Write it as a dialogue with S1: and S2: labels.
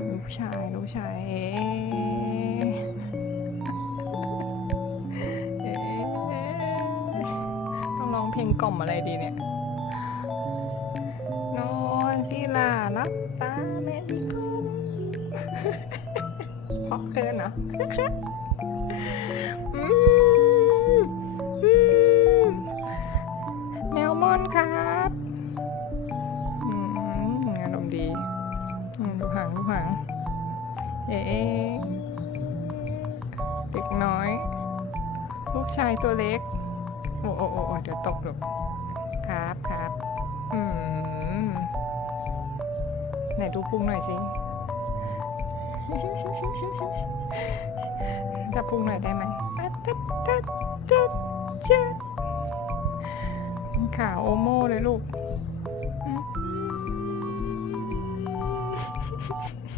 S1: ลูกชาย ลูกชายเอ๊ต้องร้องเพลงกล่อมอะไรดีเนี่ย นอนสิล่ะรับตาแม่อีกคนเพราะเกินเหรออืมอืมแมวมอนครับอืมอารมณ์ดี ดูหางดูหางเอ๊เด็กน้อย ลูกชายตัวเล็ก โอ้โอ้โอ้เดี๋ยวตกหรอกครับครับอืมไหนดูพุงหน่อยสิจับพุงหน่อยได้ไหมตัดตัดตัดเจ็ดขาโอโม่เลยลูก